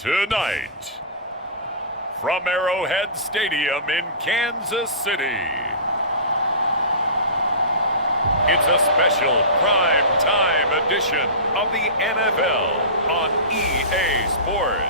Tonight, from Arrowhead Stadium in Kansas City, it's a special prime time edition of the NFL on EA Sports.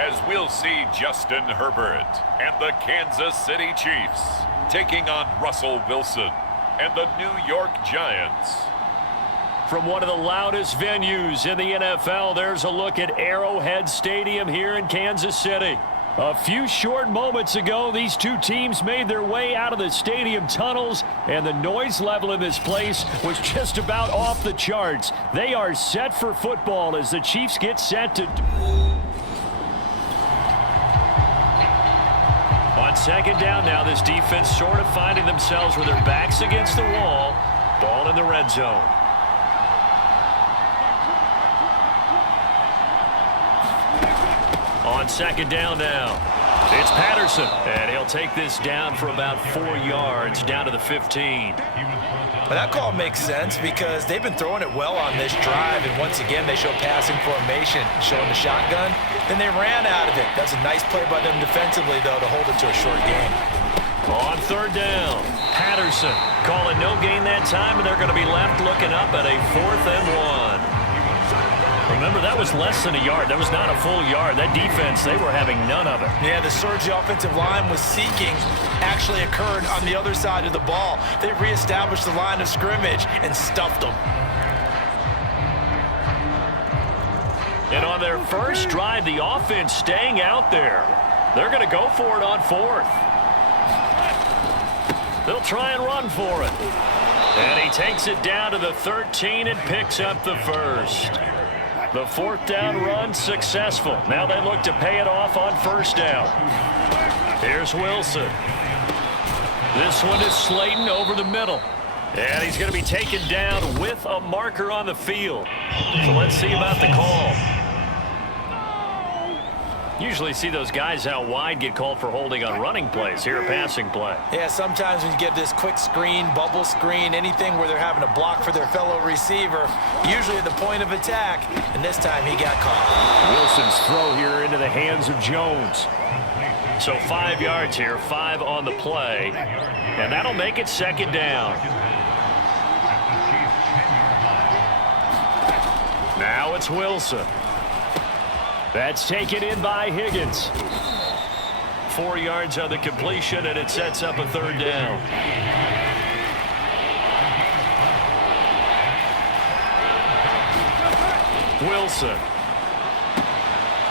As we'll see Justin Herbert and the Kansas City Chiefs taking on Russell Wilson and the New York Giants. From one of the loudest venues in the NFL, there's a look at Arrowhead Stadium here in Kansas City. A few short moments ago, these two teams made their way out of the stadium tunnels, and the noise level in this place was just about off the charts. They are set for football as the Chiefs get set to... On second down now, this defense sort of finding themselves with their backs against the wall. Ball in the red zone. On second down now, it's Patterson. And he'll take this down for about 4 yards, down to the 15. Well, that call makes sense because they've been throwing it well on this drive, and once again they show passing formation, showing the shotgun. Then they ran out of it. That's a nice play by them defensively, though, to hold it to a short game. On third down, Patterson calling no gain that time, and they're going to be left looking up at a 4th and 1. Remember, that was less than a yard. That was not a full yard. That defense, they were having none of it. Yeah, the surge the offensive line was seeking actually occurred on the other side of the ball. They reestablished the line of scrimmage and stuffed them. And on their first drive, the offense staying out there. They're going to go for it on 4th. They'll try and run for it. And he takes it down to the 13 and picks up the first. The 4th down run successful. Now they look to pay it off on first down. Here's Wilson. This one is Slayton over the middle. And he's going to be taken down with a marker on the field. So let's see about the call. Usually see those guys out wide get called for holding on running plays. Here, a passing play. Yeah, sometimes when you get this quick screen, bubble screen, anything where they're having to block for their fellow receiver, usually at the point of attack, and this time he got caught. Wilson's throw here into the hands of Jones. So 5 yards here, 5 on the play, and that'll make it second down. Now it's Wilson. That's taken in by Higgins. 4 yards on the completion, and it sets up a 3rd down. Wilson.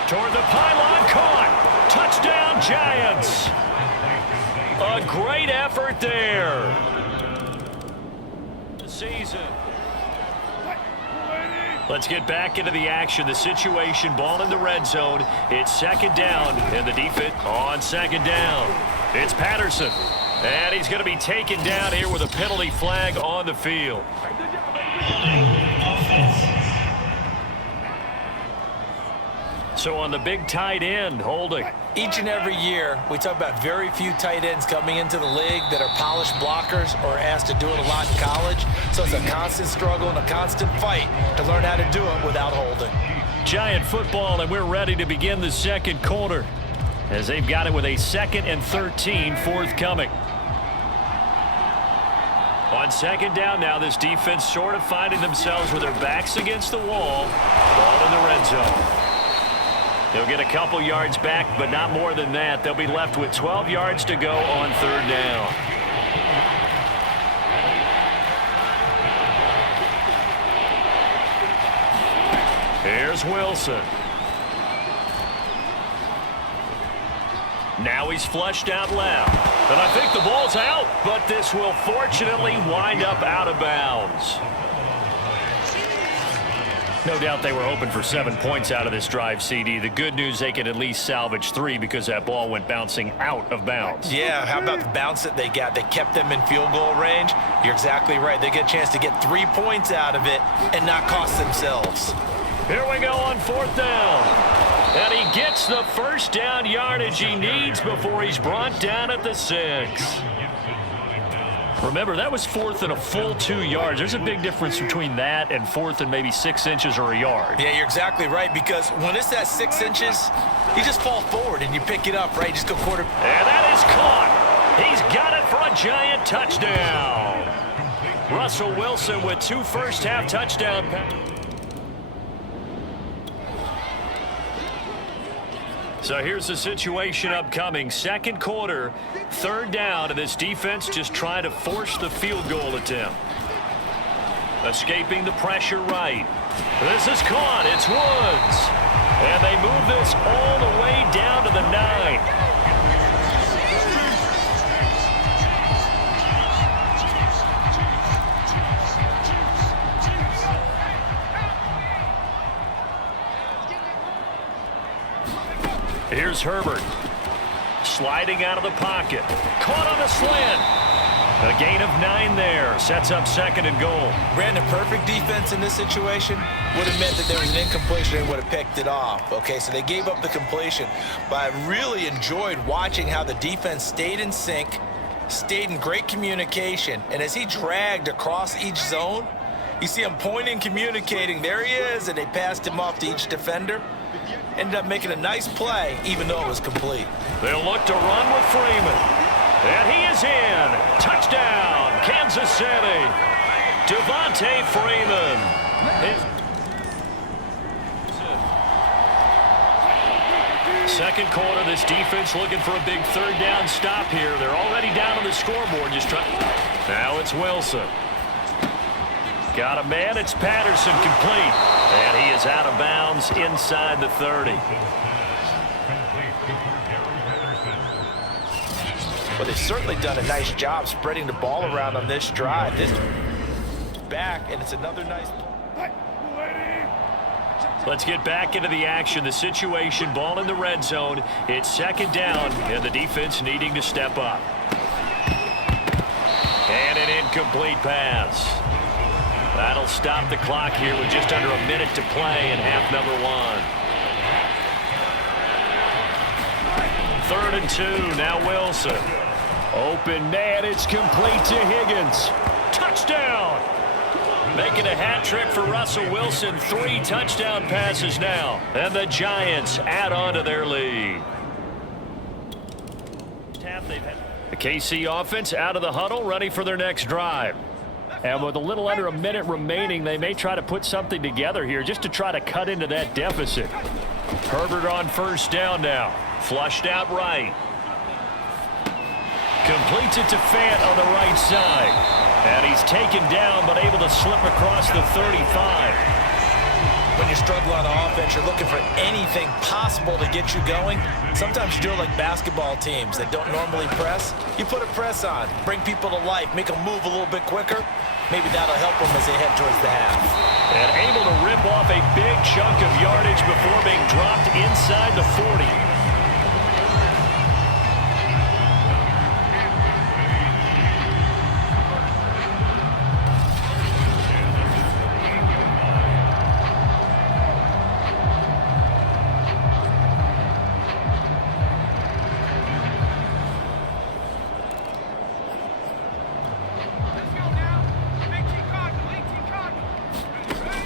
Toward the pylon, caught. Touchdown, Giants. A great effort there. The season. Let's get back into the action. The situation, ball in the red zone. It's second down, and the defense on second down. It's Patterson, and he's going to be taken down here with a penalty flag on the field. So on the big tight end, holding. Each and every year, we talk about very few tight ends coming into the league that are polished blockers or asked to do it a lot in college. So it's a constant struggle and a constant fight to learn how to do it without holding. Giant football, and we're ready to begin the second quarter as they've got it with a 2nd and 13 forthcoming. On second down now, this defense sort of finding themselves with their backs against the wall. Ball in the red zone. They'll get a couple yards back, but not more than that. They'll be left with 12 yards to go on 3rd down. Here's Wilson. Now he's flushed out left. And I think the ball's out, but this will fortunately wind up out of bounds. No doubt they were hoping for 7 points out of this drive, CD. The good news, they could at least salvage 3 because that ball went bouncing out of bounds. Yeah, how about the bounce that they got? They kept them in field goal range. You're exactly right. They get a chance to get 3 points out of it and not cost themselves. Here we go on 4th down. And he gets the first down yardage he needs before he's brought down at the 6. Remember, that was 4th and a full 2 yards. There's a big difference between that and 4th and maybe 6 inches or a yard. Yeah, you're exactly right, because when it's at 6 inches, you just fall forward and you pick it up, right? You just go quarter. And that is caught. He's got it for a giant touchdown. Russell Wilson with 2 first-half touchdown passes. So here's the situation upcoming. 2nd quarter, 3rd down, and this defense just trying to force the field goal attempt. Escaping the pressure right. This is caught. It's Woods. And they move this all the way down to the 9. Here's Herbert. Sliding out of the pocket. Caught on a slant. A gain of 9 there. Sets up 2nd and goal. Ran a perfect defense in this situation. Would have meant that there was an incompletion and would have picked it off. Okay, so they gave up the completion. But I really enjoyed watching how the defense stayed in sync, stayed in great communication. And as he dragged across each zone, you see him pointing, communicating. There he is, and they passed him off to each defender. Ended up making a nice play, even though it was complete. They'll look to run with Freeman. And he is in. Touchdown, Kansas City. Devontae Freeman. Second quarter, this defense looking for a big 3rd down stop here. They're already down on the scoreboard. Now it's Wilson. Got a man. It's Patterson, complete. And he is out of bounds inside the 30. Well, they've certainly done a nice job spreading the ball around on this drive. This back, and it's another nice. Let's get back into the action. The situation, ball in the red zone. It's 2nd down, and the defense needing to step up. And an incomplete pass. That'll stop the clock here with just under a minute to play in half number 1. 3rd and 2, now Wilson. Open man, it's complete to Higgins. Touchdown! Making a hat trick for Russell Wilson. 3 touchdown passes now. And the Giants add on to their lead. The KC offense out of the huddle, ready for their next drive. And with a little under a minute remaining, they may try to put something together here just to try to cut into that deficit. Herbert on 1st down now. Flushed out right. Completes it to Fant on the right side. And he's taken down but able to slip across the 35. When you struggle on offense, you're looking for anything possible to get you going. Sometimes you do it like basketball teams that don't normally press. You put a press on, bring people to life, make them move a little bit quicker. Maybe that'll help them as they head towards the half. And able to rip off a big chunk of yardage before being dropped inside the 40.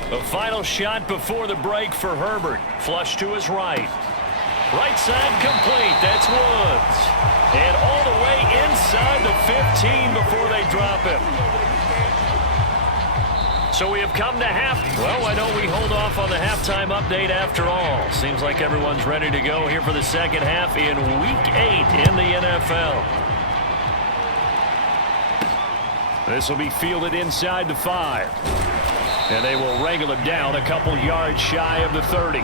The final shot before the break for Herbert. Flush to his right. Right side complete. That's Woods. And all the way inside the 15 before they drop him. So we have come to half. Well, why don't we hold off on the halftime update after all? Seems like everyone's ready to go here for the 2nd half in Week 8 in the NFL. This will be fielded inside the 5. And they will wrangle him down a couple yards shy of the 30.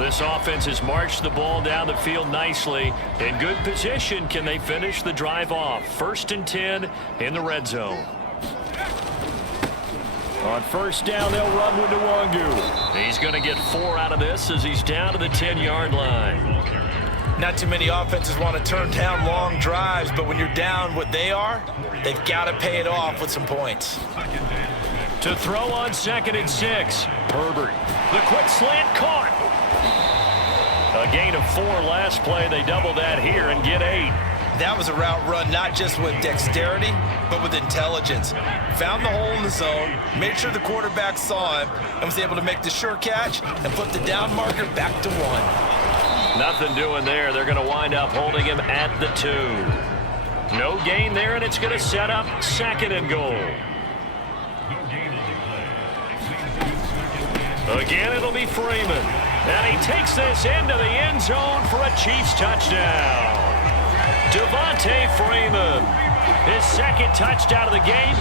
This offense has marched the ball down the field nicely. In good position, can they finish the drive off? 1st and 10 in the red zone. On 1st down, they'll run with Nwangu. He's going to get 4 out of this as he's down to the 10-yard line. Not too many offenses want to turn down long drives, but when you're down what they are, they've got to pay it off with some points. To throw on 2nd and 6, Herbert. The quick slant caught. A gain of 4 last play. They double that here and get 8. That was a route run not just with dexterity, but with intelligence. Found the hole in the zone, made sure the quarterback saw him, and was able to make the sure catch and put the down marker back to 1. Nothing doing there. They're going to wind up holding him at the 2. No gain there, and it's going to set up 2nd and goal. Again, it'll be Freeman. And he takes this into the end zone for a Chiefs touchdown. Devontae Freeman, his 2nd touchdown of the game.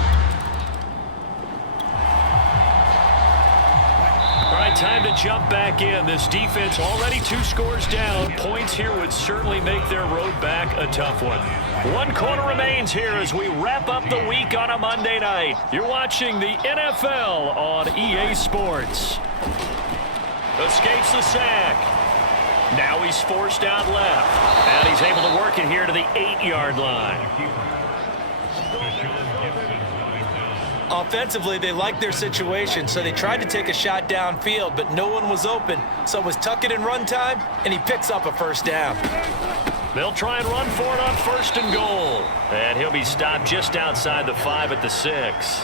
All right, time to jump back in. This defense already 2 scores down. Points here would certainly make their road back a tough one. 1 quarter remains here as we wrap up the week on a Monday night. You're watching the NFL on EA Sports. Escapes the sack. Now he's forced out left. And he's able to work it here to the 8-yard line. Offensively, they liked their situation, so they tried to take a shot downfield, but no one was open. So it was tuck it in run time, and he picks up a 1st down. They'll try and run for it on 1st and goal. And he'll be stopped just outside the 5 at the 6.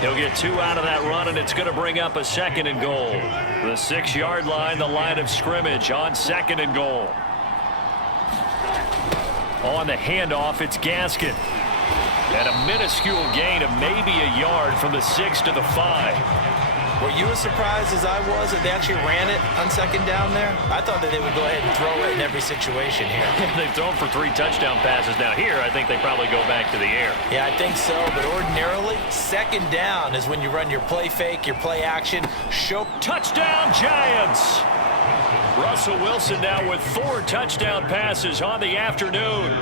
He'll get 2 out of that run, and it's going to bring up a 2nd and goal. The 6-yard line, the line of scrimmage on 2nd and goal. On the handoff, it's Gaskin. And a minuscule gain of maybe a yard from the 6 to the 5. Were you as surprised as I was that they actually ran it on 2nd down there? I thought that they would go ahead and throw it in every situation here. They've thrown for 3 touchdown passes. Now here, I think they probably go back to the air. Yeah, I think so, but ordinarily, 2nd down is when you run your play fake, your play action. Touchdown, Giants! Russell Wilson now with 4 touchdown passes on the afternoon.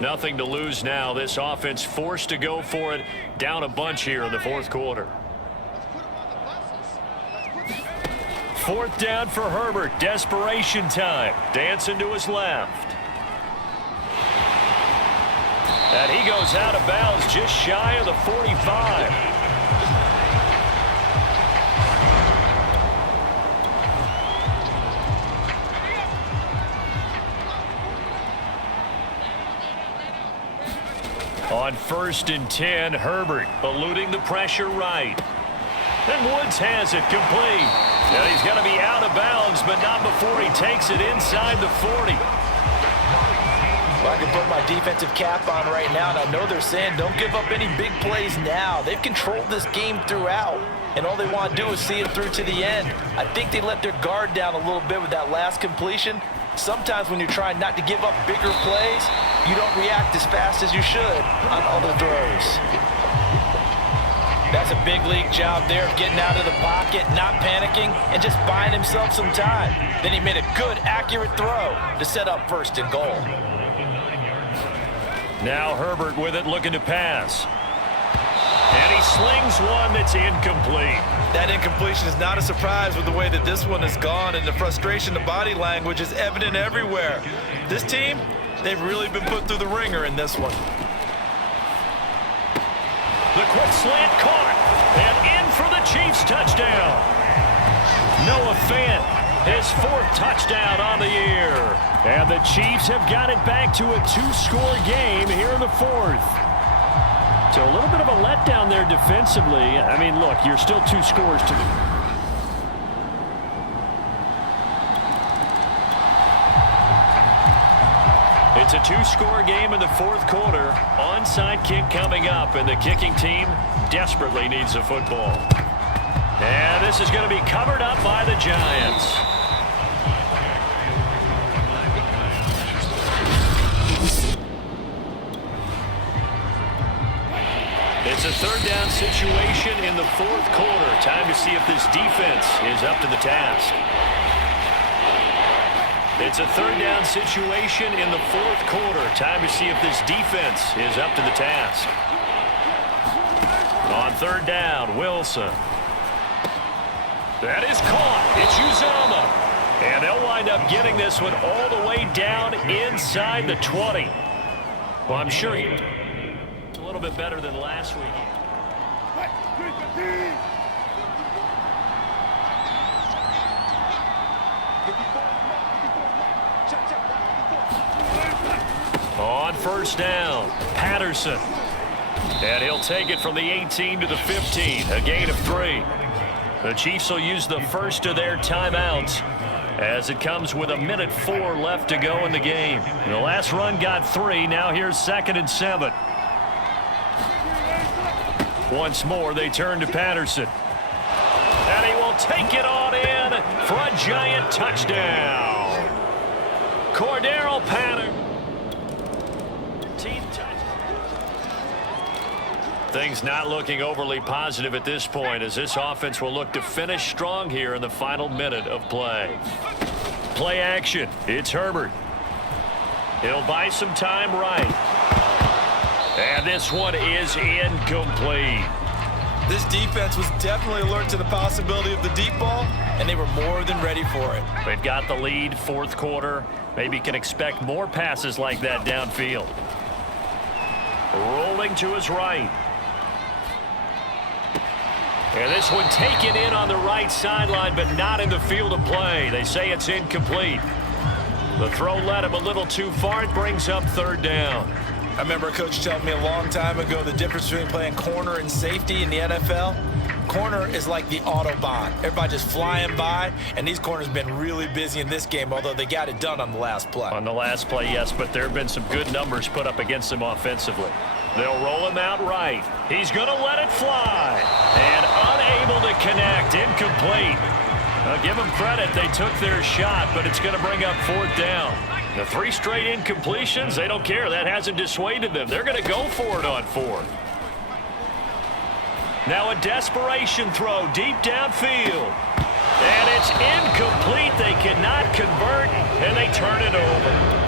Nothing to lose now. This offense forced to go for it. Down a bunch here in the 4th quarter. 4th down for Herbert. Desperation time. Dancing to his left. And he goes out of bounds just shy of the 45. On 1st and 10, Herbert eluding the pressure right. And Woods has it complete. And he's going to be out of bounds, but not before he takes it inside the 40. Well, I can put my defensive cap on right now, and I know they're saying don't give up any big plays now. They've controlled this game throughout, and all they want to do is see it through to the end. I think they let their guard down a little bit with that last completion. Sometimes when you're trying not to give up bigger plays, you don't react as fast as you should on other throws. That's a big league job there of getting out of the pocket, not panicking, and just buying himself some time. Then he made a good, accurate throw to set up 1st and goal. Now Herbert with it, looking to pass. And he slings one that's incomplete. That incompletion is not a surprise with the way that this one has gone, and the frustration, the body language is evident everywhere. This team, they've really been put through the ringer in this one. The quick slant caught, and in for the Chiefs touchdown. Noah Fant, his 4th touchdown on the year. And the Chiefs have got it back to a 2-score game here in the 4th. So a little bit of a letdown there defensively. I mean, look, you're still 2 scores to the... It's a 2-score game in the 4th quarter. Onside kick coming up, and the kicking team desperately needs the football. And this is going to be covered up by the Giants. It's a third down situation in the fourth quarter. Time to see if this defense is up to the task. It's a third down situation in the fourth quarter. Time to see if this defense is up to the task. On third down, Wilson. That is caught. It's Uzomah. And they'll wind up getting this one all the way down inside the 20. Well, I'm sure it's a little bit better than last week. On first down, Patterson. And he'll take it from the 18 to the 15, a gain of 3. The Chiefs will use the first of their timeouts as it comes with 1:04 left to go in the game. The last run got 3. Now here's 2nd and 7. Once more, they turn to Patterson. And he will take it on in for a giant touchdown. Cordarrelle Patterson. Things not looking overly positive at this point as this offense will look to finish strong here in the final minute of play. Play action. It's Herbert. He'll buy some time right. And this one is incomplete. This defense was definitely alert to the possibility of the deep ball, and they were more than ready for it. They've got the lead, fourth quarter. Maybe can expect more passes like that downfield. Rolling to his right. And this one taken in on the right sideline, but not in the field of play. They say it's incomplete. The throw led him a little too far. It brings up third down. I remember a coach telling me a long time ago the difference between playing corner and safety in the NFL. Corner is like the Autobahn. Everybody just flying by, and these corners have been really busy in this game, although they got it done on the last play. On the last play, yes, but there have been some good numbers put up against them offensively. They'll roll him out right. He's going to let it fly. And unable to connect. Incomplete. I'll give them credit. They took their shot, but it's going to bring up fourth down. The 3 straight incompletions, they don't care. That hasn't dissuaded them. They're going to go for it on fourth. Now a desperation throw deep downfield. And it's incomplete. They cannot convert, and they turn it over.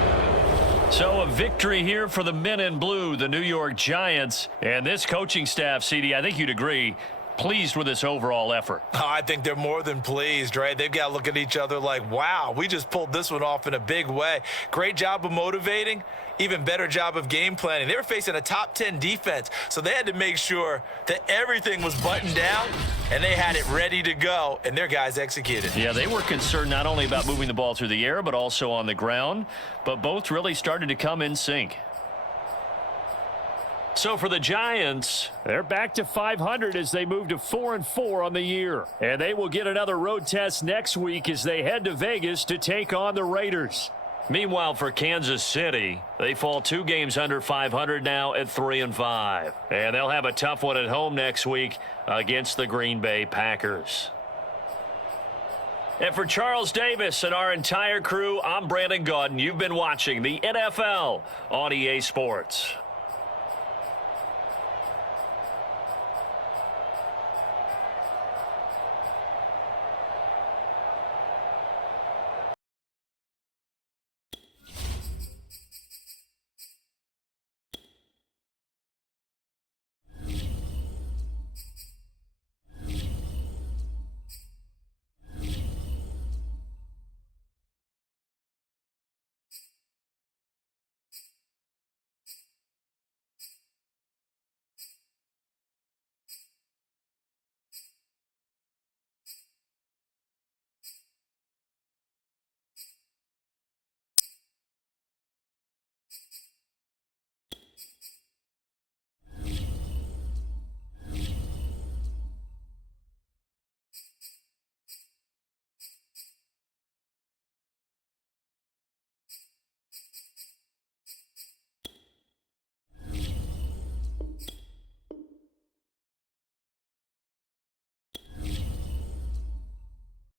So a victory here for the men in blue, the New York Giants. And this coaching staff, CD, I think you'd agree, pleased with this overall effort. Oh, I think they're more than pleased, right? They've got to look at each other like, wow, we just pulled this one off in a big way. Great job of motivating. Even better job of game planning. They were facing a top 10 defense, so they had to make sure that everything was buttoned down, and they had it ready to go, and their guys executed. Yeah, they were concerned not only about moving the ball through the air, but also on the ground, but both really started to come in sync. So for the Giants, they're back to 500 as they move to 4-4 on the year. And they will get another road test next week as they head to Vegas to take on the Raiders. Meanwhile, for Kansas City, they fall 2 games under 500 now at 3-5. And they'll have a tough one at home next week against the Green Bay Packers. And for Charles Davis and our entire crew, I'm Brandon Gaudin. You've been watching the NFL on EA Sports.